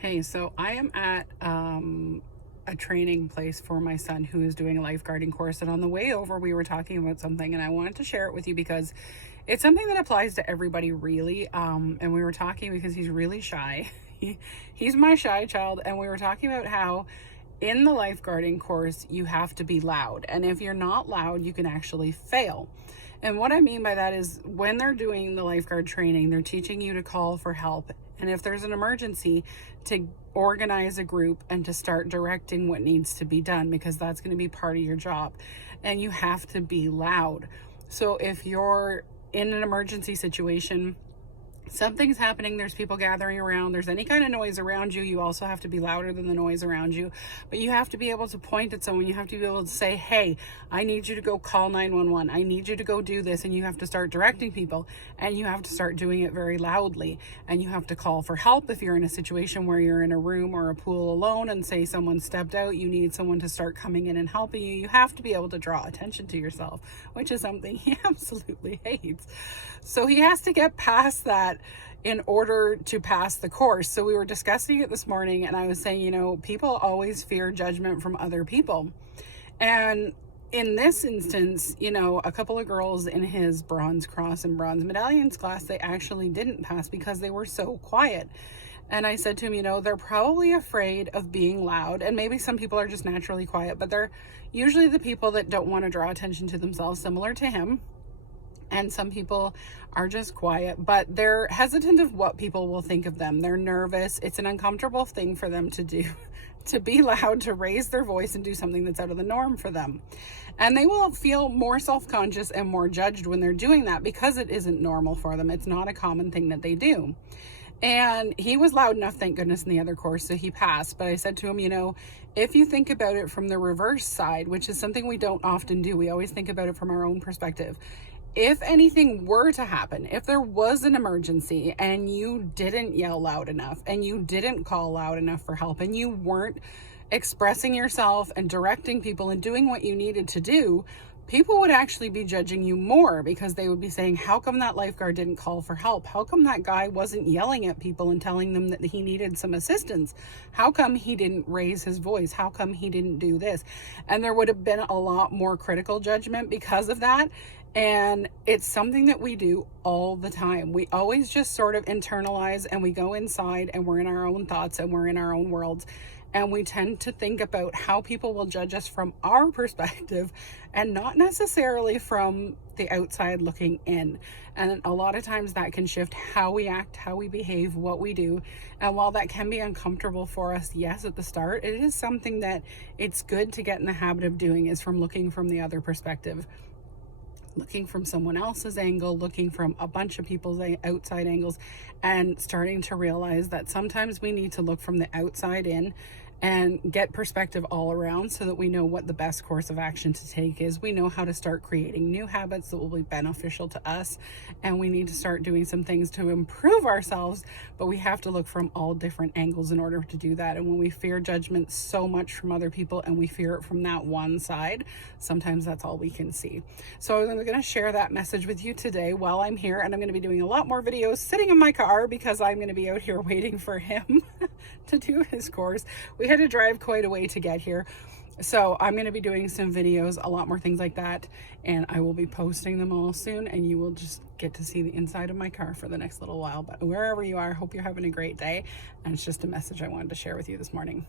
Hey, so I am at a training place for my son who is doing a lifeguarding course. And on the way over, we were talking about something, and I wanted to share it with you because it's something that applies to everybody, really. And we were talking because he's really shy. He's my shy child. And we were talking about how in the lifeguarding course, you have to be loud. And if you're not loud, you can actually fail. And what I mean by that is when they're doing the lifeguard training, they're teaching you to call for help. And if there's an emergency, to organize a group and to start directing what needs to be done, because that's going to be part of your job. And you have to be loud. So if you're in an emergency situation, something's happening, there's people gathering around, there's any kind of noise around you, you also have to be louder than the noise around you. But you have to be able to point at someone, you have to be able to say, hey, I need you to go call 911, I need you to go do this. And you have to start directing people, and you have to start doing it very loudly. And you have to call for help if you're in a situation where you're in a room or a pool alone and say someone stepped out, you need someone to start coming in and helping you. You have to be able to draw attention to yourself, which is something he absolutely hates. So he has to get past that in order to pass the course. So we were discussing it this morning, and I was saying, people always fear judgment from other people. And in this instance, a couple of girls in his bronze cross and bronze medallions class, they actually didn't pass because they were so quiet. And I said to him, they're probably afraid of being loud. And maybe some people are just naturally quiet, but they're usually the people that don't want to draw attention to themselves, similar to him. And some people are just quiet, but they're hesitant of what people will think of them. They're nervous. It's an uncomfortable thing for them to do, to be loud, to raise their voice and do something that's out of the norm for them. And they will feel more self-conscious and more judged when they're doing that because it isn't normal for them. It's not a common thing that they do. And he was loud enough, thank goodness, in the other course, so he passed. But I said to him, if you think about it from the reverse side, which is something we don't often do, we always think about it from our own perspective. If anything were to happen, if there was an emergency and you didn't yell loud enough and you didn't call loud enough for help and you weren't expressing yourself and directing people and doing what you needed to do, people would actually be judging you more, because they would be saying, how come that lifeguard didn't call for help? How come that guy wasn't yelling at people and telling them that he needed some assistance? How come he didn't raise his voice? How come he didn't do this? And there would have been a lot more critical judgment because of that. And it's something that we do all the time. We always just sort of internalize, and we go inside and we're in our own thoughts and we're in our own worlds. And we tend to think about how people will judge us from our perspective and not necessarily from the outside looking in. And a lot of times that can shift how we act, how we behave, what we do. And while that can be uncomfortable for us, yes, at the start, it is something that it's good to get in the habit of doing, is from looking from the other perspective. Looking from someone else's angle, looking from a bunch of people's outside angles, and starting to realize that sometimes we need to look from the outside in and get perspective all around so that we know what the best course of action to take is. We know how to start creating new habits that will be beneficial to us, and we need to start doing some things to improve ourselves, but we have to look from all different angles in order to do that. And when we fear judgment so much from other people and we fear it from that one side, sometimes that's all we can see. So I'm going to share that message with you today while I'm here, and I'm going to be doing a lot more videos sitting in my car because I'm going to be out here waiting for him to do his course. We had to drive quite a way to get here. So I'm going to be doing some videos, a lot more things like that, and I will be posting them all soon, and you will just get to see the inside of my car for the next little while. But wherever you are, I hope you're having a great day, and it's just a message I wanted to share with you this morning.